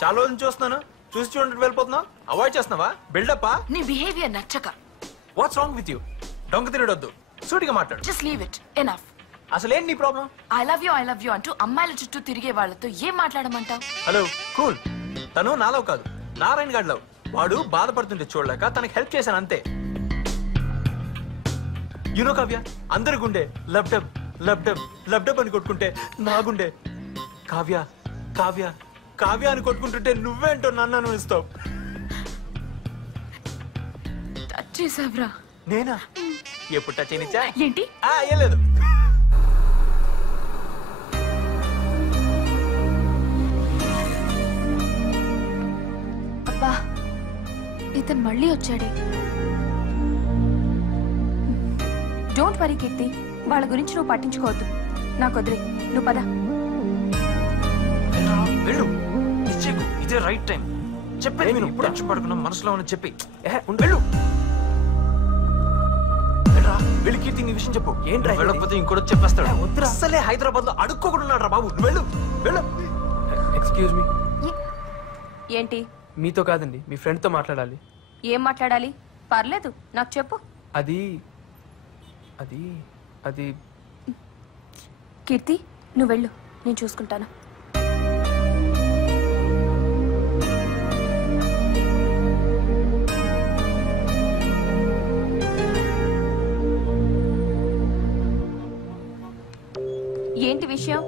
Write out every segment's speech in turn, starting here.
చాలా రోజుల నుంచి చూస్తున్నాను. చూసి చూడండి వెళ్ళిపోతున్నావు. అవాయిడ్ చేస్తున్నావా? బిల్డప్పా? నీ బిహేవియర్ నచ్చక. What's wrong with you? డొంక తిరగొద్దు, సూటిగా మాట్లాడు. Just leave it. ఎనఫ్. అసలు ఏంటి నీ ప్రాబ్లం? ఐ లవ్ యూ అంటూ అమ్మాయిల చుట్టూ తిరిగే వాళ్ళతో ఏం మాట్లాడమంటావు? Hello cool. తను నాలో కాదు, నారాయణ గారి లవ్. వాడు బాధపడుతుంటే చూడలేక తనకి హెల్ప్ చేశాను అంతే. యునో కావ్య, అందరి గుండె lub dub lub dub lub dub అని కొట్టుకుంటే నా గుండె కావ్య కావ్య కావ్య అని కొట్టుకుంటుంటే నువ్వేంటో నన్ను అనుభవిస్తావు. టచ్ చేసావ్రా? నేనా? ఎప్పుడు టచ్ అయినిచ్చా? ఏంటి? ఏం లేదు. అబ్బా, ఇతను మళ్ళీ వచ్చాడే. డోంట్ వరీ కీర్తి, వాళ్ళ గురించి నువ్వు పట్టించుకోవద్దు. నాకు వదిలే, నువ్వు పద. వెళ్ళు, ఇదే రైట్ టైం. చెప్పేది నేను ఇప్పుడు టెన్షన్ పడుకున్నా, మనసులో ఉన్న చెప్పి వెళ్ళు. వెళ్ళి కీర్తి నీ విషయం చెప్పు. ఏంటి వెళ్ళకపోతే ఇంకోటి చెప్పేస్తాడు. అసలే హైదరాబాద్ లో అడుక్కోకుండా రా బాబు. వెళ్ళు వెళ్ళు. Excuse me. ఏంటి? మీతో కాదండి, మీ ఫ్రెండ్ తో మాట్లాడాలి. ఏం మాట్లాడాలి? పర్లేదు, నాకు చెప్పు. అది అది అది కీర్తి, నువ్వు వెళ్ళు, నేను చూసుకుంటాను. ఏంటి విషయం?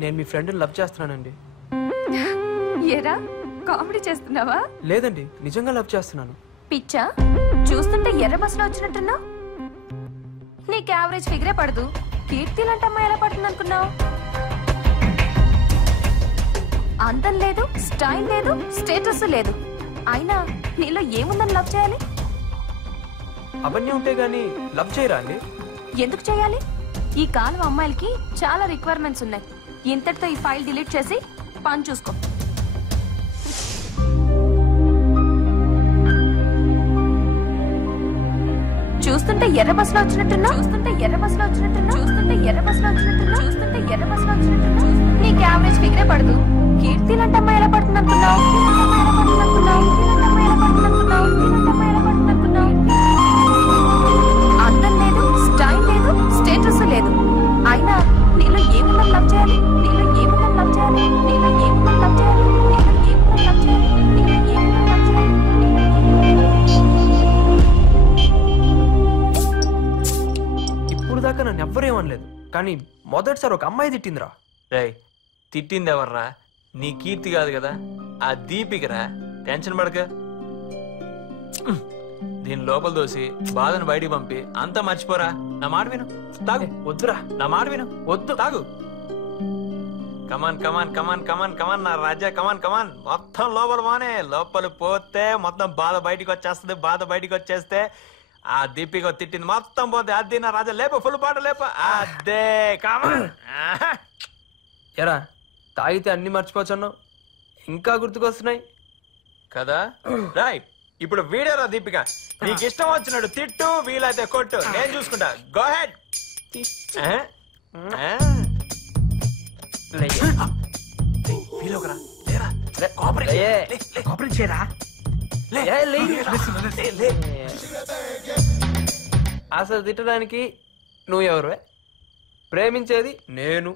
నేను మీ ఫ్రెండ్ని లవ్ చేస్తున్నానండి. ఏరా, కామెడీ చేస్తున్నావా? లేదండి, నిజంగా లవ్ చేస్తున్నాను. పిచ్చా? చూస్తుంటే ఎర్ర బస్సులో వచ్చినట్టున్నావు. నీకు యావరేజ్ ఫిగరే పడదు. కీర్తి లాంటి అమ్మాయి ఎలా పడుతుంది అనుకున్నావు? అందం లేదు, స్టైల్ లేదు, స్టేటస్ లేదు. అయినా నీలో ఏముందని లవ్ చేయాలి? అవన్నీ ఉంటే గానీ లవ్ చేయరా అండి? ఎందుకు చేయాలి? ఈ కాలం అమ్మాయిలకి చాలా రిక్వైర్మెంట్స్ ఉన్నాయి. ఇంతటితో ఈ ఫైల్ డిలీట్ చేసి పని చూసుకో. చూస్తుంటే ఎర్ర బస్సులో వచ్చినట్టున్నా. నీకు యావరేజ్ ఫిగరే పడదు. కీర్తి లాంటి అమ్మాయి ఎలా పడుతుంది అనుకున్నావు? అందం లేదు, స్టైల్ లేదు, స్టేటస్ లేదు. అయినా నీలో ఏముందని లవ్ చేయాలి? ఇప్పుడు దాకా నన్ను ఎవ్వరేమనలేదు, కానీ మొదటిసారి ఒక అమ్మాయి తిట్టిందిరా. రేయ్, తిట్టింది ఎవర్రా? నీ కీర్తి కాదు కదా, ఆ దీపికరా. టెన్షన్ పడక. దీని లోపల దోసి బాధను బయటికి పంపి అంతా మర్చిపోరా. నా మాట విను, తాగు. వద్దురా, నా మాట విను, వద్దు, తాగు. కమాన్ కమాన్ కమాన్ కమాన్ కమాన్ నా రాజా, కమాన్ కమాన్. మొత్తం లోపల బానే. లోపల పోతే మొత్తం బాధ బయటికి వచ్చేస్తుంది. బాధ బయటికి వచ్చేస్తే ఆ దీపిక తిట్టింది మొత్తం పోతే. అది నా రాజా, లేప, ఫుల్ పాట లేప. అదే కమాన్. ఎరా, తాగితే అన్ని మర్చిపోవచ్చున్నావు, ఇంకా గుర్తుకొస్తున్నాయి కదా. రైట్, ఇప్పుడు వీడియోరా దీపిక. నీకు ఇష్టం వచ్చినట్టు తిట్టు, వీలైతే కొట్టు, నేను చూసుకుంటా. Go head. అసలు తిట్టడానికి నువ్వెవరు? ప్రేమించేది నేను,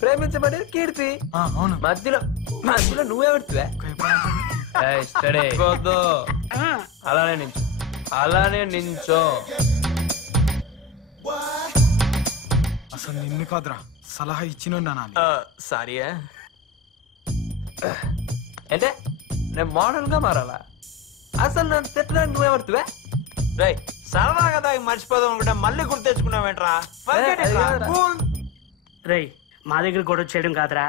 ప్రేమించబడేది కీర్తి. మధ్యలో మధ్యలో నువ్వెవడుతువే? అలానే నించో. అసలు నిన్ను కాదురా, సలహా ఇచ్చిన సారీ. అంటే నేను మోడల్ గా మారాలా? అసలు నన్ను తిట్టడానికి నువ్వెవడుతువే? రై, సరదాగా దాకా మర్చిపోదాం అనుకుంటే మళ్ళీ గుర్తు తెచ్చుకున్నావేంట్రా? రై, మా దగ్గర గొడవ చేయడం కాదురా,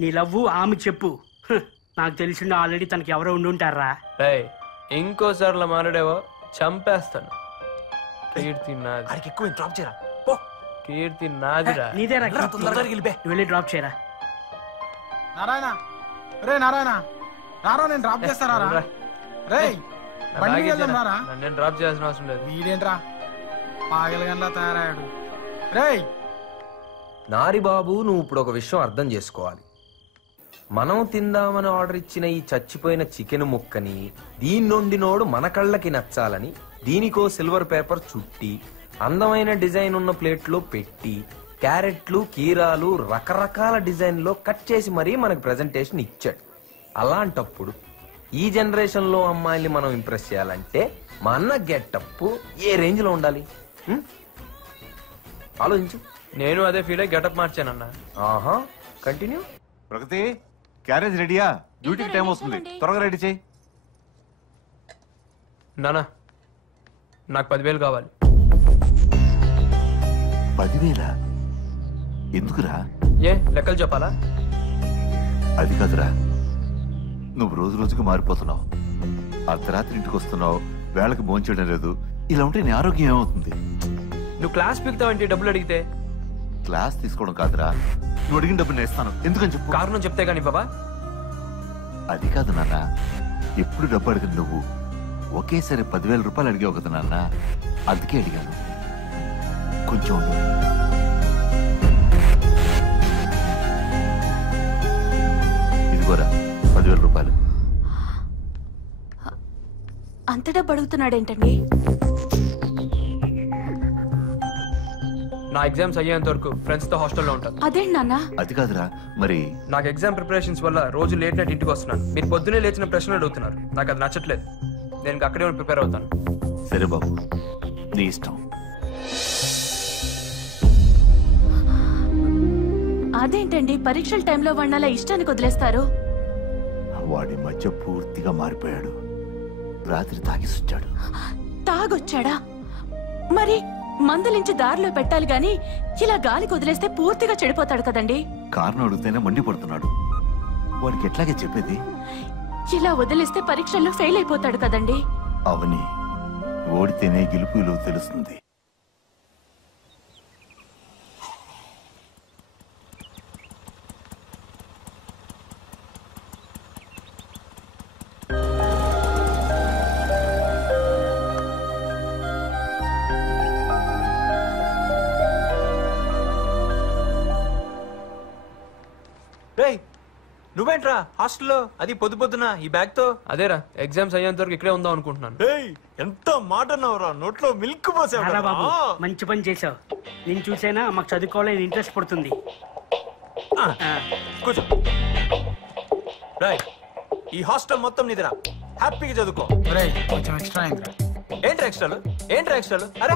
నీ లవ్వు ఆమె చెప్పు. నాకు తెలిసిండు ఆల్రెడీ తనకి ఎవరో ఉండుంటారా. రై, ఇంకోసార్లు మారాడేవో చంపేస్తాను. కీర్తి నాది. అడికి ఎక్కువ డ్రాప్ చేయరా. కీర్తి నాదిరా. నీదేరా, వెళ్ళి డ్రాప్ చేయరా. నారాయణ, రే నారాయణ, రారా, నేను డ్రాప్ చేస్తారా? రే, నేను డ్రాప్ చేయాల్సిన అవసరం లేదు. వీడేంట్రా పాగలగన్లా తయారయ్యాడు. రే నారి బాబు, నువ్వు ఇప్పుడు ఒక విషయం అర్థం చేసుకోవాలి. మనం తిందామని ఆర్డర్ ఇచ్చిన ఈ చచ్చిపోయిన చికెన్ ముక్కని దీన్నొండినోడు మన కళ్ళకి నచ్చాలని దీనికో సిల్వర్ పేపర్ చుట్టి అందమైన డిజైన్ ఉన్న ప్లేట్లో పెట్టి క్యారెట్లు కీరాలు రకరకాల డిజైన్ లో కట్ చేసి మరీ మనకు ప్రెజెంటేషన్ ఇచ్చాడు. అలాంటప్పుడు ఈ జనరేషన్ లో అమ్మాయిల్ని మనం ఇంప్రెస్ చేయాలంటే మా అన్న గెటప్ ఏ రేంజ్ లో ఉండాలి? ఆలోచించు. నేను అదే ఫీల్ అయ్యి గెటప్ మార్చానన్నా. ఆహా, కంటిన్యూ. ప్రగతి, క్యారేజ్ రెడీయా? డ్యూటీకి టైం వస్తుంది, త్వరగా రెడీ చేయి. నానా, నాకు 10,000 కావాలి. 10,000? ఎందుకురా? ఏ లెక్కలు చెప్పాలా? అది కాదురా, నువ్వు రోజు రోజుకు మారిపోతున్నావు. అర్ధరాత్రి ఇంటికి వస్తున్నావు, వేళకి భోంచేయడం లేదు. ఇలా ఉంటే నీ ఆరోగ్యం ఏమవుతుంది? నువ్వు క్లాస్ పీకుతావంటే డబ్బులు అడిగితే? క్లాస్ తీసుకోవడం కాదురా, నువ్వు అడిగిన డబ్బులు నేను ఇస్తాను. ఎందుకని చెప్పు. కారణం చెప్తే గానీ బాబా. అది కాదు నాన్న, ఎప్పుడు డబ్బు అడిగిన నువ్వు ఒకేసారి 10,000 రూపాయలు అడిగావు కదా నాన్న, అందుకే అడిగాను. కొంచెం ఉండు. ఇదిగోరా 10,000 రూపాయలు. అంత డబ్బు అడుగుతున్నాడేంటండి? నా ఎగ్జామ్స్ అయ్యేంత వరకు ఫ్రెండ్స్ తో హాస్టల్లో ఉంటాను. అదేంటి నాన్న? అది కాదురా, మరి నాకు ఎగ్జామ్ ప్రిపరేషన్స్ వల్ల రోజు లేట్ నైట్ ఇంటికి వస్తున్నాను. మీరు పొద్దునే లేచిన ప్రశ్నలు అడుగుతున్నారు, నాకు అది నచ్చట్లేదు. నేను అక్కడే ప్రిపేర్ అవుతాను. సరే బాబు, నీ ఇష్టం. అదేంటండి పరీక్షల టైంలో వాడిని అలా ఇష్టానికి వదిలేస్తారు? వాడి మధ్య పూర్తిగా మారిపోయాడు. రాత్రి తాగిసొచ్చాడు. తాగొచ్చాడా? మరి మందులించి దారిలో పెట్టాలి గాని ఇలా గాలికి వదిలేస్తే పూర్తిగా చెడిపోతాడు కదండి. కారణం అడిగితేనే మండిపడుతున్నాడు. వాడికి ఎట్లాగే చెప్పేది? ఇలా వదిలేస్తే పరీక్షల్లో ఫెయిల్ అయిపోతాడు కదండి. అవని, ఓడితేనే గెలుపు విలువ తెలుస్తుంది. నువ్వేంట్రా హాస్టల్లో, అది పొద్దు పొద్దున ఈ బ్యాగ్ తో? అదేరా, ఎగ్జామ్స్ అయ్యేంత వరకు ఇక్కడే ఉందాం అనుకుంటున్నాను. ఎంత మాట అన్నావురా, నోట్లో మిల్క్ పోసావు. బాబు మంచి పని చేసావు. నేను చూసైనా మాకు చదువుకోవాలని ఇంట్రెస్ట్ పడుతుంది. కూర్చో. ఈ హాస్టల్ మొత్తం నీదిరా, హ్యాపీగా చదువుకో. కొంచెం ఎక్స్ట్రా అయిందిరా. ఏంట్రా ఎక్స్ట్రాలు? అరే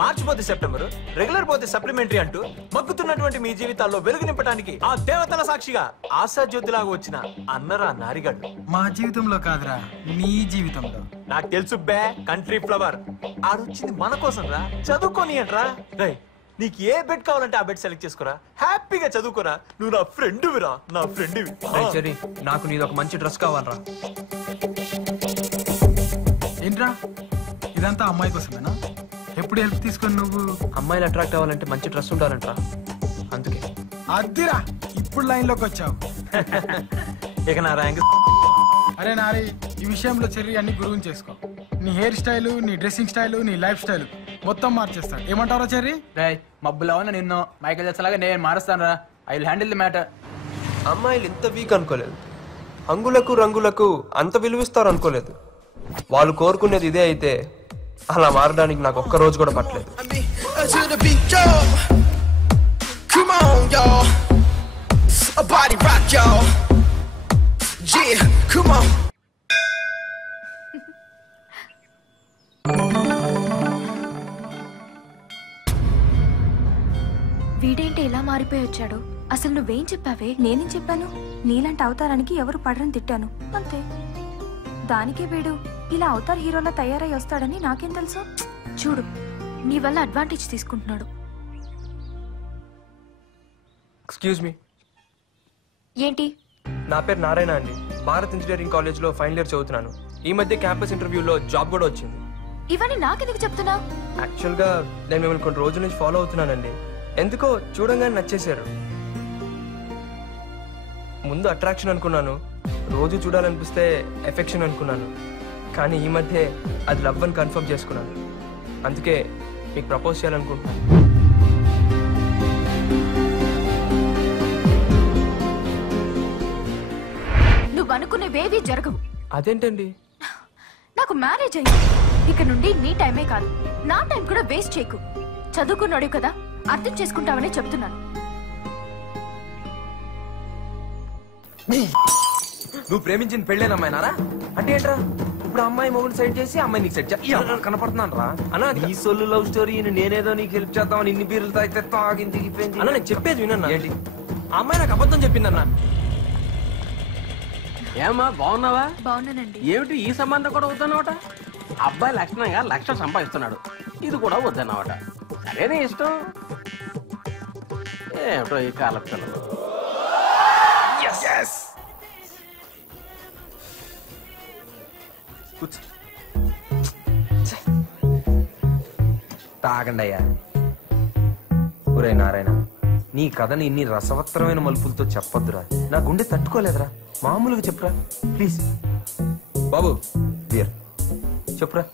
మార్చి పోతే సెప్టెంబర్, రెగ్యులర్ పోతే సప్లిమెంటరీ అంటూ మగ్గుతున్నటువంటి మీ జీవితాల్లో వెలుగు నింపడానికి ఆ దేవతల సాక్షిగా ఆశాజ్యోతిలాగా వచ్చిన అన్నరా నారిగాడు. మా జీవితంలో కాదురా, నీ జీవితంలో. నాకు తెలుసు బే, కంట్రీ ఫ్లవర్. ఆడొచ్చింది మన కోసం రా, చదువుకోని అంట్రా. నీకు ఏ బెడ్ కావాలంటే ఆ బెడ్ సెలెక్ట్ చేసుకోరా, హ్యాపీగా చదువుకోరా. నువ్వు నా ఫ్రెండ్విరా, నా ఫ్రెండ్వి. సరే, నాకు నీది ఒక మంచి డ్రెస్ కావాలరా. ఏంట్రా ఇదంతా అమ్మాయి కోసమేనా? ఎప్పుడు హెల్ప్ తీసుకొని నువ్వు? అమ్మాయిలు అట్రాక్ట్ అవ్వాలంటే మంచి డ్రెస్ ఉండాలంటరా, అందుకే. అద్దిరా, ఇప్పుడు లైన్ లోకి వచ్చావు. ఇక నా ర్యాంక్. అరే నారి, ఈ విషయంలో చెర్రీ అన్ని గురువుని చేసుకో. నీ హెయిర్ స్టైల్, నీ డ్రెస్సింగ్ స్టైల్, నీ లైఫ్ స్టైల్ మొత్తం మార్చేస్తాడు. ఏమంటారో చెర్రీ? మబ్బులో ఉన్న నిన్ను మైకేల్ జాక్సన్ నేను మారుస్తాను రా. I will handle the matter. అమ్మాయిలు ఇంత వీక్ అనుకోలేదు. హంగులకు రంగులకు అంత విలువిస్తారు అనుకోలేదు. వాళ్ళు కోరుకునేది ఇదే అయితే అలా మారడానికి నాకు ఒక్క రోజు కూడా పట్టలేదు. వీడేంటి ఇలా మారిపోయి వచ్చాడు? అసలు నువ్వేం చెప్పావే? నేనేం చెప్పాను? నీలాంటి అవతారానికి ఎవరు పడరని తిట్టాను అంతే. దానికే వీడు ఇలా అవతార్ హీరోలా తయారై వస్తాడని నాకేం తెలుసు? చూడు, నీ వల్ల అడ్వాంటేజ్ తీసుకుంటున్నాడు. Excuse me. ఏంటి? నా పేరు నారాయణ అండి. భారత్ ఇంజనీరింగ్ కాలేజ్లో ఫైనల్ ఇయర్ చదువుతున్నాను. ఈ మధ్య క్యాంపస్ ఇంటర్వ్యూలో జాబ్ కూడా వచ్చింది. ఇవన్నీ నాకెందుకు చెప్తున్నావు? యాక్చువల్గా నేను మిమ్మల్ని కొన్ని రోజుల నుంచి ఫాలో అవుతున్నానండి. ఎందుకో చూడంగానే నచ్చేశారు. ముందు అట్రాక్షన్ అనుకున్నాను, రోజు చూడాలనిపిస్తే ఎఫెక్షన్ అనుకున్నాను. కానీ ఈ మధ్య అది లవ్ అని కన్ఫర్మ్ చేసుకున్నాను. అందుకే మీకు ప్రపోజ్ చేయాలనుకుంటున్నాను. అనుకునేవేవి జరగవు. అదేంటండి? నాకు మ్యారేజ్ అయింది. ఇక నుండి నీ టైమే కాదు, నా టైం కూడా వేస్ట్ చేయకు. చదువుకున్నాడు కదా, అర్థం చేసుకుంటావనే చెప్తున్నాను. నువ్వు ప్రేమించిన పెళ్ళేనమ్మాయినారా అంటే ఏంట్రా? ఇప్పుడు అమ్మాయి మొగుడు సైడ్ చేసి అమ్మాయి నీకు సెట్ చేస్తా కనపడుతున్నాను రా అన్న. నీ సొల్లు లవ్ స్టోరీ నేనేదో నీకు హెల్ప్ చేద్దామని ఇన్ని బీర్లు తాగితే తాగింది అన్న నేను చెప్పేది వినన్నా. ఏంటి? ఆ అమ్మాయి నాకు అబద్ధం చెప్పిందన్నా. ఏమా బాగున్నావా? బాగున్నానండి. ఏమిటి ఈ సంబంధం కూడా వద్దన్నమాట? అబ్బాయి లక్షణంగా 1,00,000 సంపాదిస్తున్నాడు, ఇది కూడా వద్దన్నమాట. సరేనే ఇష్టం. ఏమిటో ఈ కాల పిల్లలు. తాగండి అయ్యా. ఒరే నారాయణ, నీ కథని ఇన్ని రసవత్తరమైన మలుపులతో చెప్పొద్దురా. నా గుండె తట్టుకోలేదురా. మామూలుగా చెప్పురా ప్లీజ్. బాబు బియర్ చెప్పురా.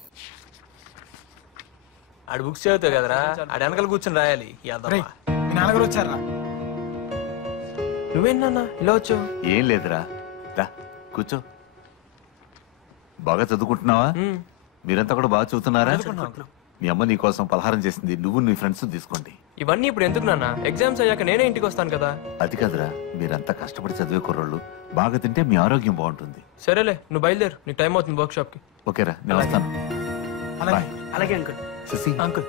ఆడు బుక్స్ చదువుతావు కదరా, ఆడు వెనకాల కూర్చొని రాయాలి. రేయ్, మీ నాన్నగారు వచ్చారా? నువ్వేంటన్నా ఇలా వచ్చావు? ఏం లేదురా, రా కూర్చో. బాగా చదువుకుంటున్నావా? మీరంతా కూడా బాగా చదువుతున్నారా? మీ అమ్మ నీ కోసం పలహారం చేసింది, నువ్వు నీ ఫ్రెండ్స్ తీసుకోండి. ఇవన్నీ ఇప్పుడు ఎందుకు నాన్న? ఎగ్జామ్స్ అయ్యాక నేనే ఇంటికి వస్తాను కదా. అది కాదురా, మీరంతా కష్టపడి చదివే కుర్రోళ్ళు. బాగా తింటే మీ ఆరోగ్యం బాగుంటుంది. సరేలే, నువ్వు బయలుదేరు, నీకు టైం అవుతుంది వర్క్ షాప్ కి. ఓకేరా, నేను వస్తాను. అలాగే. అలాగే అంకుల్. శశి, అంకుల్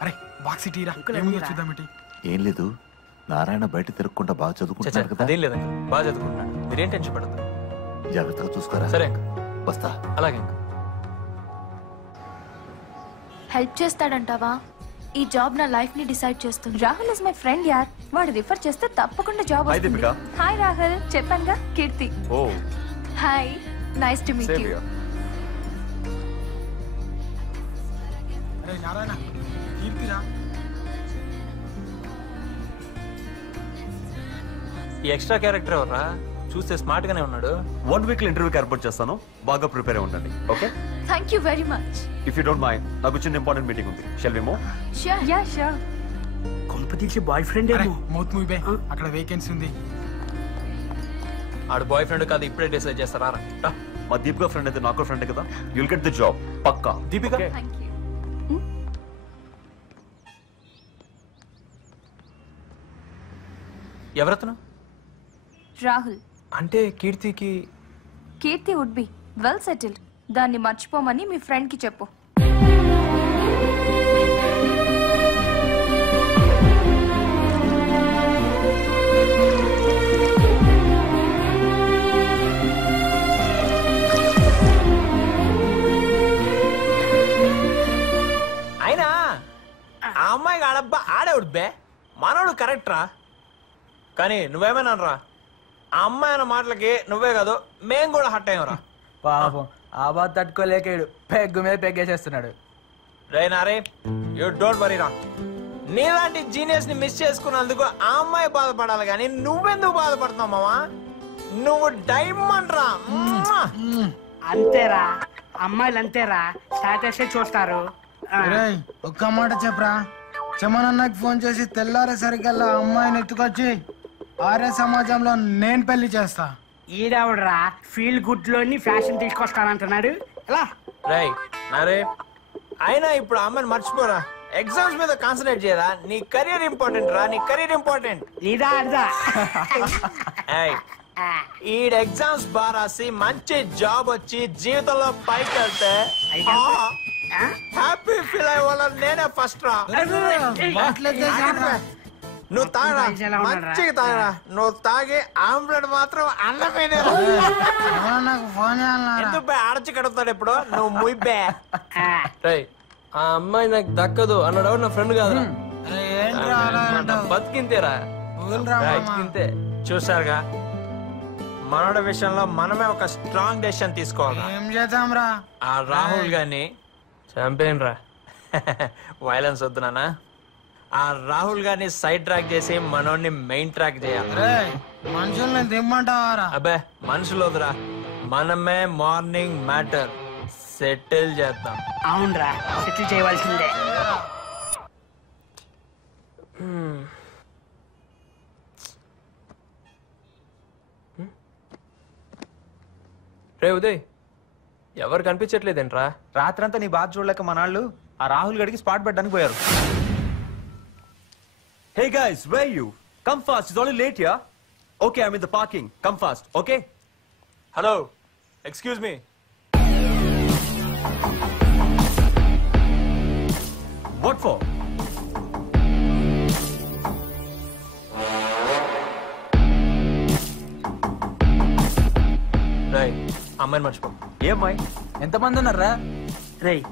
అరే బాక్స్ ఇటీరా, అంకుల్, ఏముందో అడిగిరా. చూద్దాం. ఏం లేదు, నారాయణ బయట తిరగకుండా బాగా చదువుకుంటున్నాడు కదా. అదేం లేదండి, బాగా చదువుకుంటున్నాడు. మీరేం టెన్షన్ పడదు. జాగ్రత్తగా చూసుకోరా. సరే అంకుల్. వస్తా. అలాగే అంకుల్. హెల్ప్ చేస్తాడంటావా? ఈ జాబ్ నా లైఫ్ ని డిసైడ్ చేస్తుంది. రాహుల్ ఇస్ మై ఫ్రెండ్ యార్. వాడు రిఫర్ చేస్తే తప్పకుండా జాబ్ వస్తుంది. హాయ్ రాహుల్, చెప్పానుగా Keerthi. Oh hi, nice to meet you. అరే నారాయణ, కీర్తిరా. ఈ ఎక్స్ట్రా క్యారెక్టర్ ఎవర్రా? చూస్తే స్మార్ట్ గానే ఉన్నాడు. 1 వీక్ ఇంటర్వ్యూకి ఏర్పాటు చేస్తాను, బాగా ప్రిపేర్ అయి ఉండండి. Okay, thank you very much. If you don't mind, నాకు చిన్న ఇంపార్టెంట్ మీటింగ్ ఉంది. Shall we move? Sure. Yeah sure. కొంప తీసి బాయ్ ఫ్రెండ్ అరే ఏమో. మౌత్ మూవీ బే, అక్కడ వేకెన్సీ ఉంది. ఆడు బాయ్ ఫ్రెండ్ కాదు, ఇప్పుడే డిసైడ్ చేస్తారా? రా. మా దీపిక ఫ్రెండ్ అయితే నాకు ఫ్రెండ్ కదా, యుల్ గెట్ ది జాబ్ పక్కా. Deepika, thank you. ఎవరతను? రాహుల్. అంటే కీర్తికి Keerthi would be well settled. దాన్ని మర్చిపోమని మీ ఫ్రెండ్ కి చెప్పు. అయినా ఆ అమ్మాయికి ఆడబ్బా ఆడేవుడు బే, మనోడు కరెక్ట్ రా. కానీ నువ్వేమైనా రా, ఆ అమ్మాయి అన్న మాటలకి నువ్వే కాదు మేం కూడా హట్ అయ్యాం రా. పాపం ఆ బాధ తట్టుకోలేకాడు, పెగ్గు మీద పెగ్గేసేస్తున్నాడు. రేనారే, యూ డోంట్ వరీ రా. నీలాంటి జీనియస్ ని మిస్ చేసుకున్నందుకు ఆ అమ్మాయి బాధపడాలి కానీ నువ్వెందుకు బాధపడుతున్నావు మావా? నువ్వు డైమండ్ రా. అంతేరా, అమ్మాయిలు అంతేరా, స్టాటస్ చూస్తారు. రేయ్, ఒక్క మాట చెప్పరా. చమనన్నకి ఫోన్ చేసి తెల్లారేసరికల్లా అమ్మాయిని ఎత్తుకొచ్చి ఆర్య సమాజంలో నేను పెళ్లి చేస్తా. ఈడవడరా ఫీల్ గుడ్ లోని ఫ్యాషన్ తీసుకొస్తానంటున్నాడు. ఎలా రేయ్ నారే, అయినా ఇప్పుడు ఆ అమ్మాయిని మర్చిపోరా. ఎగ్జామ్స్ మీద కాన్సన్ట్రేట్ చేయరా. నీ కెరీర్ ఇంపార్టెంట్ రా, నీ కెరీర్ ఇంపార్టెంట్. నీదా అర్దా? ఈడ ఎగ్జామ్స్ బాగా రాసి మంచి జాబ్ వచ్చి జీవితంలో పైకి వెళ్తే హ్యాపీ ఫీల్ అయ్యే నేనే ఫస్ట్ రా. నువ్వు తాగరా, మంచిగా తాగరా. నువ్వు తాగి ఆమ్లెట్ మాత్రం అన్నమైన నాకు ఫోన్ ఎందుకు బే ఆడచి కడుగుతాడు ఇప్పుడు. నువ్వు ముయ్యే రేయ్, ఆ అమ్మాయి నాకు దక్కదు అన్నాడు నా ఫ్రెండ్ కాదురా. బతికింతేరా, బతికింతే. చూసారుగా, మనోడి విషయంలో మనమే ఒక స్ట్రాంగ్ డెసిషన్ తీసుకోవాలి. ఏం చేద్దాం రా? ఆ రాహుల్ గాని చాంపియన్ రా. వైలెన్స్ వద్దు నాన్న. ఆ రాహుల్ గారిని సైడ్ ట్రాక్ చేసి మనోడిని మెయిన్ ట్రాక్ చేయాలి. మనుషుల్ని దిమ్మంటావారా? అబ్బే మనుషులు వద్దురా, మనమే మార్నింగ్ మ్యాటర్ సెటిల్ చేద్దాం. అవునరా, సెటిల్ చేయవలసిందే. రే ఉదయ్, ఎవరు కనిపించట్లేదేంట్రా? రాత్రంతా నీ బాధ చూడలేక మనాళ్ళు ఆ రాహుల్ గడికి స్పాట్ పెట్టడానికి పోయారు. Hey guys, where are you? Come fast, it's already late here. Okay, I'm in the parking. Come fast, okay? Hello, excuse me. What for? రై, అమ్మాయిని మర్చిపో. ఏమ్మాయి? ఎంతమంది ఉన్నారా? రేయ్,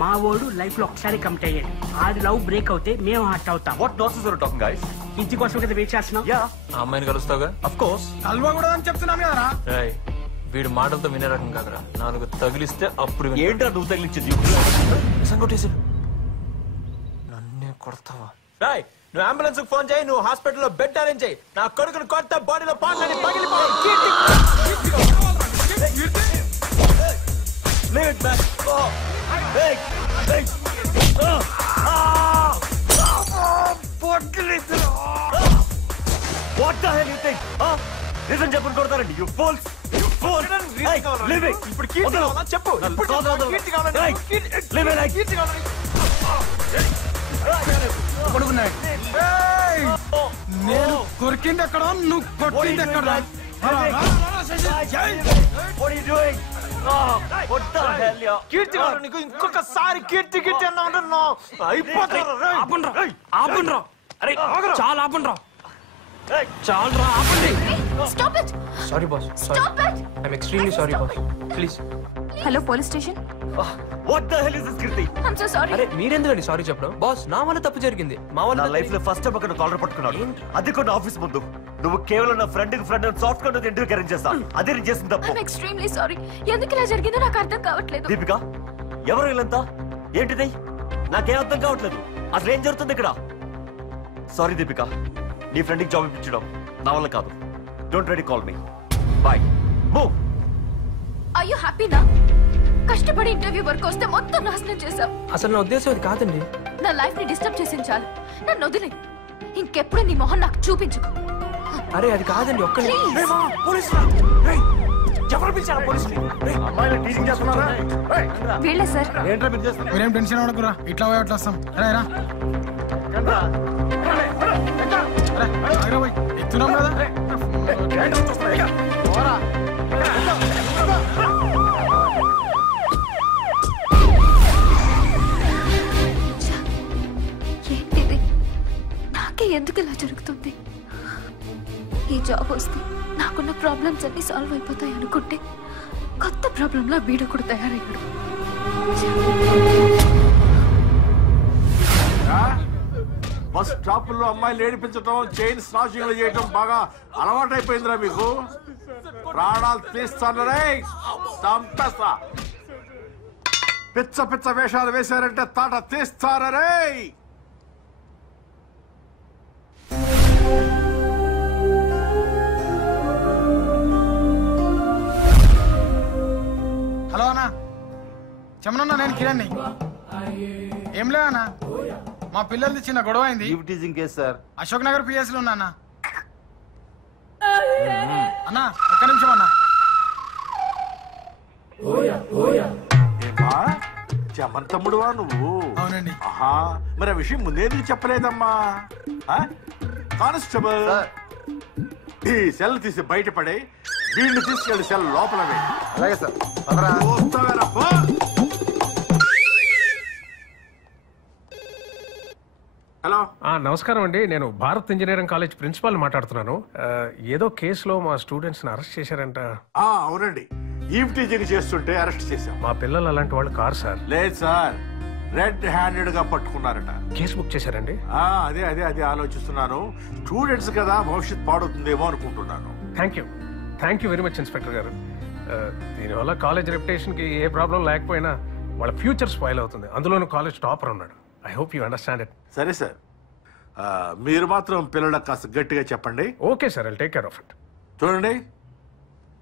మా వాడు లైఫ్ లో ఒకసారి కమిట్ అయ్యాడు. ఆది లవ్ బ్రేక్ అవుతే మేము హర్ట్ అవుతాం. What nonsense are you talking, guys? ఇంటి కోసం కదా వెయిట్ చేస్తున్నాం. Yeah, ఆ అమ్మాయిని కలుస్తావుగా? of course. కలవకూడదని చెప్తున్నాను కదరా. రై, వీడు మాటలతో వినే రకం కాదురా. 4 తగిలిస్తే అప్పుడు వింటాడు. ఏంట్రా నువ్వు తగిలించింది? సంగొట్టేసాడు. నన్నే కొడతావా? రాయ్, నువ్వు అంబులెన్స్ కు ఫోన్ చేయి. నువ్వు హాస్పిటల్లో బెడ్ అరేంజ్ చేయి. నా కొడుకుని కొత్త బాడీలో పాటలని Leave it, man. Oh. Hey, hey. What the hell you think? Huh? Listen, చెప్పని కొడతారండి. You fools. You fools. Hey, leave it. ఇప్పుడు కీర్తి కావాలా? చెప్పు. ఇప్పుడు కీర్తి కావాలా? Leave it like. కీర్తి కావాలా? కొడుకున్నాయి. ఏయ్! నేను కొరికింది ఎక్కడ, నువ్వు కొట్టింది ఎక్కడ? What are you doing? Oh, what the hell, yeah? కీర్తి కావాలా నీకు? ఇంకొకసారి కీర్తి కీర్తి అన్నా ఉంటున్నా అయిపోతారు. ఆపండ్రా. అరే చాలా ఆపండ్రా. చాలరా, ఆపండి. Stop it. Sorry boss, sorry. Stop it. I'm extremely sorry boss, please. Hello, police station. What the hell is this, Kirti? I'm so sorry. అరే మీరెందుకండి సారీ చెప్పడం? బాస్, నా వల్ల తప్పు జరిగింది. మా నా వల్ల లైఫ్ లో ఫస్ట్ టైం అక్కడ కాలర్ పట్టుకున్నాను. అది కూడా ఆఫీస్ ముందు. నువ్వు కేవలం నా ఫ్రెండ్ సాఫ్ట్ గా ఇంటర్వ్యూ అరేంజ్ చేస్తా. అదే నేను చేసిన తప్పు. I'm extremely sorry. ఎందుకు ఇలా జరిగిందో నాకు అర్థం కావట్లేదు. దీపిక, ఎవరు వీళ్ళంతా? ఏంటిది? నాకేం అర్థం కావట్లేదు. అసలు ఏం జరుగుతుంది ఇక్కడ? సారీ దీపిక, నీ ఫ్రెండ్కి జాబ్ ఇప్పించడం నా వల్ల కాదు. Don't ready call me. Bye. Move. Are you happy నా? కష్టపడి ఇంటర్వ్యూ వరకు వస్తే మొత్తం నాశనం చేశావు. అసలు నా ఉద్దేశం అది కాదండి. నా లైఫ్ ని డిస్టర్బ్ చేసింది చాలు. నన్ను వదిలే. ఇంకెప్పుడు నీ మొహం నాకు చూపించుకో. అరే అది కాదండి, ఒక్క ఎవరు పిలిచారా పోలీసులు? వీళ్ళే సార్. మీరేం టెన్షన్ అవ్వకురా, ఇట్లా పోయి అట్లా వస్తాం. రా ఎత్తున్నాం కదా. ఏంటిది? నాకే ఎందుకు ఇలా జరుగుతుంది? ఈ జాబ్ వస్తే నాకున్న ప్రాబ్లమ్స్ అన్ని సాల్వ్ అయిపోతాయి అనుకుంటే కొత్త ప్రాబ్లంలా వీడు కూడా తయారయ్యాడు. బస్ స్టాప్ లో అమ్మాయిలు ఏడిపించడం, చైన్ స్నాచింగ్ చేయడం బాగా అలవాటైపోయిందిరా మీకు. ప్రాణాలు తీస్తానరే, చంపేస్తా. పిచ్చ పిచ్చ వేషాలు వేశారంటే తాట తీస్తారరే. హలో అన్నా, చెమనన్నా, నేను కిరణ్ని. ఏం లే అన్నా, మా పిల్లలది చిన్న గొడవ అయింది. అశోక్ నగర్ పిఎస్ లో ఉన్నా అన్నా. అన్నా ఒక్క నిమిషం అన్నా. చెమన్ తమ్ముడువా నువ్వు? అవునండి. ఆహా, మరి ఆ విషయం ముందేందుకు చెప్పలేదమ్మా? కానిస్టేబుల్, ఈ సెల్ తీసి బయటపడే, వీళ్ళు తీసుకెళ్ళి సెల్ లోపల వేయి. అలాగే సార్. హలో, నమస్కారం అండి. నేను భారత్ ఇంజనీరింగ్ కాలేజ్ ప్రిన్సిపాల్ మాట్లాడుతున్నాను. ఏదో కేసులో మా స్టూడెంట్స్ అరెస్ట్ చేశారంట. అవునండి, ఈవ్ టీచింగ్ చేస్తుంటే అరెస్ట్ చేశాం. మా పిల్లలు అలాంటి వాళ్ళు కారు సార్. లేదు సార్, రెడ్ హ్యాండెడ్ గా పట్టుకున్నారట. కేసు బుక్ చేశారండి. అదే అదే అదే ఆలోచిస్తున్నాను. స్టూడెంట్స్ కదా, భవిష్యత్ పాడవుతుందేమో అనుకుంటున్నాను. Thank you very much inspector గారు. దీనివల్ల కాలేజ్ రెప్యుటేషన్ కి ఏ ప్రాబ్లం లేకపోయినా వాళ్ళ ఫ్యూచర్ స్పాయిల్ అవుతుంది. అందులోనూ కాలేజ్ టాపర్ ఉన్నాడు. I hope you understand it. సరే సార్, మీరు మాత్రం పిల్లలకు కాస్త గట్టిగా చెప్పండి. Okay sir, I'll take care of it. చూడండి,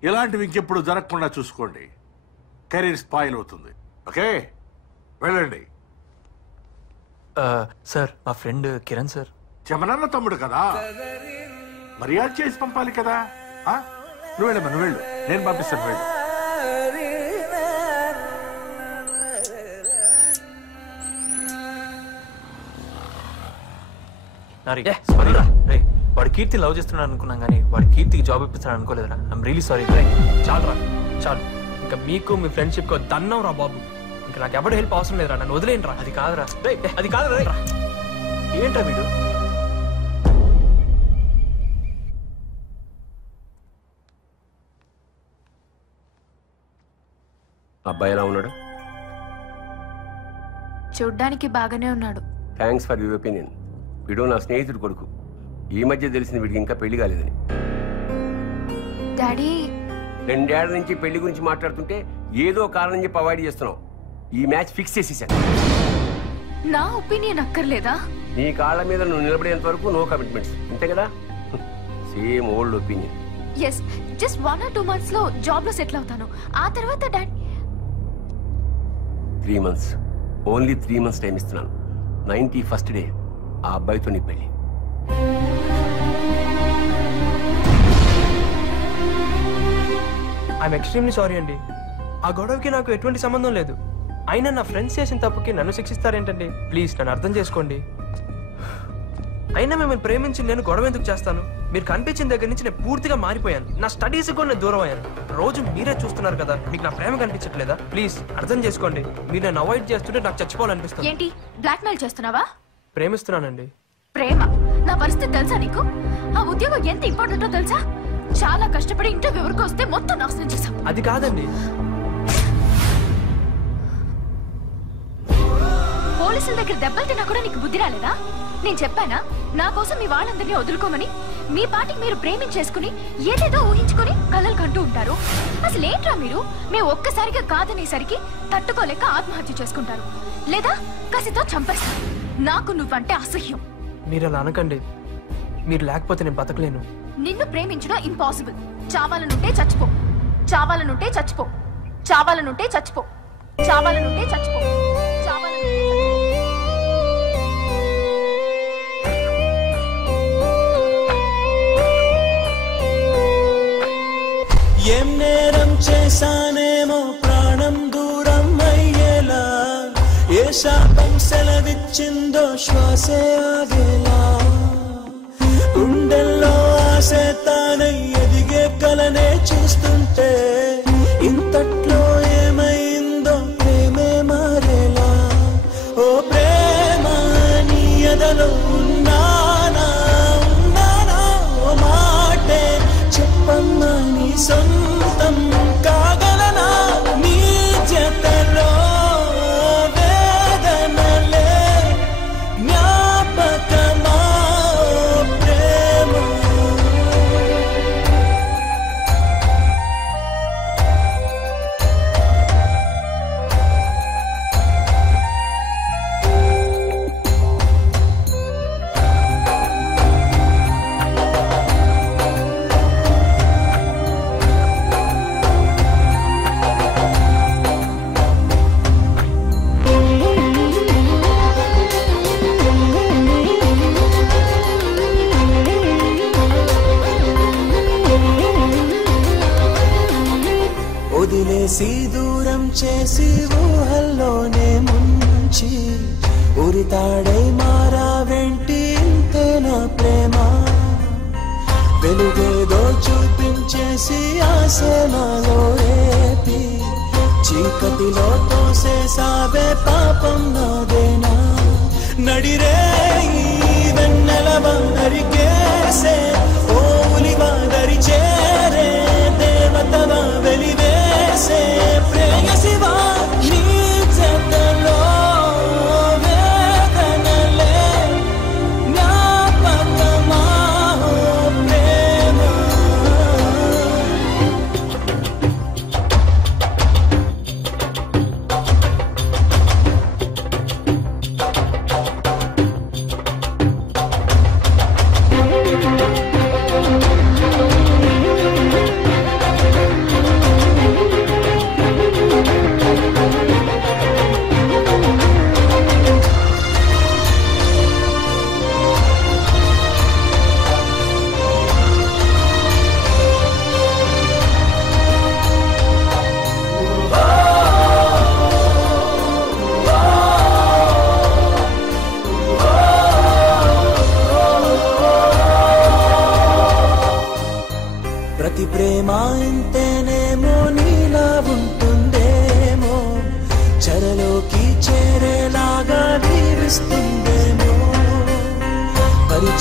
ఇలాంటివి ఇంకెప్పుడు జరగకుండా చూసుకోండి. కెరీర్ స్పాయిల్ అవుతుంది. ఓకే, వెళ్ళండి. సార్, మా ఫ్రెండ్ కిరణ్ సార్. చెమనన్న తమ్ముడు కదా, మర్యాద చేసి పంపాలి కదా. నువ్వు వెళ్ళమ్మా, నువ్వు వెళ్ళు, నేను పంపిస్తాను. వెళ్ళు. వాడు కీర్తి లవ్ చేస్తున్నాడు అనుకున్నాం కానీ వాడు కీర్తికి జాబ్ ఇప్పిస్తాడు అనుకోలేదురా. I'm really sorry. చాలురా చాలు, ఇంకా మీకు మీ ఫ్రెండ్షిప్ దన్నం రా బాబు. ఇంకా నాకు ఎవరు హెల్ప్ అవసరం లేదురా, నన్ను వదిలేండి రా. అది కాదురా, అది కాదురా. ఏంట్రా వీడు? అబ్బాయి ఎలా ఉన్నాడు? చూడ్డానికి బాగానే ఉన్నాడు. Thanks for your opinion. వీడు నా స్నేహితుడు కొడుకు. ఈ మధ్య తెలిసింది వీడికి ఇంకా పెళ్లి కాలేదని. డాడీ 2 ఏళ్ల నుంచి పెళ్లి గురించి మాట్లాడుతుంటే ఏదో కారణం చెప్పి అవాయిడ్ చేస్తున్నావు. ఈ మ్యాచ్ ఫిక్స్ చేసేసాను. నా ఒపీనియన్ అక్కర్లేదా? నీ కాళ్ళ మీద నువ్వు నిలబడేంత వరకు నో కమిట్మెంట్స్, అంతే కదా? Same old opinion. Yes, just 1 or 2 months లో జాబ్ లో సెటిల్ అవుతాను. ఆ తర్వాత daddy 3 months, only 3 months time ఇస్తున్నాను. 91st డే ఆ అబ్బాయితో నీ పెళ్లి. ఐఎమ్ ఎక్స్ట్రీమ్లీ సారీ అండి. ఆ గొడవకి నాకు ఎటువంటి సంబంధం లేదు. అయినా నా ఫ్రెండ్స్ చేసిన తప్పుకి నన్ను శిక్షిస్తారేంటండి? ప్లీజ్ నన్ను అర్థం చేసుకోండి. అయినా మిమ్మల్ని ప్రేమించి నేను గొడవ ఎందుకు చేస్తాను? మీరు కనిపించిన దగ్గర నుంచి నేను పూర్తిగా మారిపోయాను. నా స్టడీస్ కూడా నేను దూరం అయ్యాను. రోజు మీరే చూస్తున్నారు కదా, మీకు నా ప్రేమ కనిపించట్లేదా? ప్లీజ్ అర్థం చేసుకోండి. మీరు నన్ను అవాయిడ్ చేస్తుంటే నాకు చచ్చిపోవాలనిపిస్తుంది. ఏంటి బ్లాక్మెయిల్ చేస్తున్నావా? ప్రేమిస్తున్నానండి. ప్రేమ? నా పరిస్థితి తెలుసా నీకు? ఆ ఉద్యోగం ఎంత ఇంపార్టెంటో తెలుసా? చాలా కష్టపడి ఇంటర్వ్యూ వరకు వస్తే మొత్తం నాశనం చేశాం. అది కాదండి. పోలీసుల దగ్గర దెబ్బలు తిన్నా కూడా నీకు బుద్ధి రాలేదా? నేను చెప్పానా నా కోసం మీ వాళ్ళందరినీ వదులుకోమని? మీ పాటికి మీరు ప్రేమించేసుకుని ఏదేదో ఊహించుకుని కలలు కంటూ ఉంటారు. అసలు ఏంట్రా మీరు? మేము ఒక్కసారిగా కాదనేసరికి తట్టుకోలేక ఆత్మహత్య చేసుకుంటారు, లేదా కసితో చంపేస్తారు. నాకు నువ్వంటే అసహ్యం. మీరు అలా అనకండి. మీరు లేకపోతే నేను బతకలేను. నిన్ను ప్రేమించడం ఇంపాసిబుల్. చావాలనుంటే చచ్చిపో, చావాలనుంటే చచ్చిపో, చావాలనుంటే చచ్చిపో, చావాలనుంటే చచ్చిపో, చావాలనుంటే ఏం నేరం చేశానేమో ప్రాణం దూరం అయ్యేలా, ఏ శాపం సెలవిచ్చిందో శ్వాసే ఆగేలా, గుండెల్లో ఆశే తానై ఎదిగే కలనే చూస్తుంటే ఇంతట్లో ఏమైందో ప్రేమే మారేలా. ఓ ప్రేమ నీ ఎదలో ఉన్నానా, ఉన్నానా? ఓ మాటే చెప్పమ్మా నీ సొంతం కాగలనా? నీ జతలో వేదనలే జ్ఞాపకమా ప్రేమ? వదిలేసి దూరం చేసి ఊహల్లోనే ముంచి ఉరితాడై మారా వెంటి ఇంతే నా ప్రేమ. వెలుగేదో చూపించేసి ఆశనాలో రేపి చీకటిలో తోసేసావే పాపం నాదేనా? నడిరే వెన్నెలవా నరికేసే ఓ ఉలివా దరి చేరే దేవతవా వెలివేసే ప్రేయసివా నీ జతలో వేదనలే జ్ఞాపకమా ప్రేమ?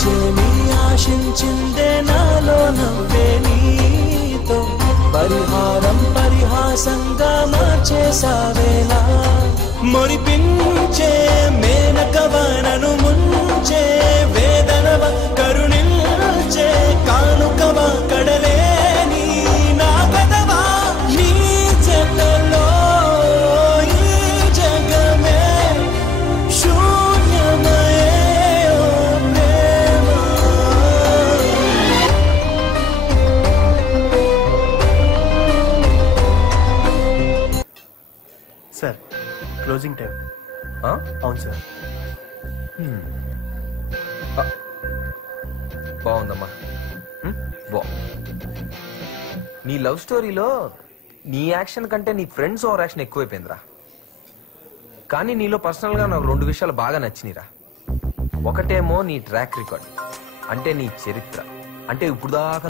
గెలిచేని ఆశించిందే నాలో నవ్వే నీతో పరిహారం పరిహాసంగా మార్చేసావేలా మురిపించే మేనకవనను ముంచే వేదనవ కరుణించే కానుకవ కడలేని నా కదవా నీ జతలో ఈ జగమే శూన్యమయే ఓ ప్రేమ. Sir closing time. అవును సార్. బాగుందమ్మా. నీ లవ్ స్టోరీలో నీ యాక్షన్ కంటే నీ ఫ్రెండ్స్ ఓవర్ యాక్షన్ ఎక్కువైపోయిందిరా. కానీ నీలో పర్సనల్ గా నాకు 2 విషయాలు బాగా నచ్చినాయిరా. ఒకటేమో నీ ట్రాక్ రికార్డ్, అంటే నీ చరిత్ర, అంటే ఇప్పుడు దాకా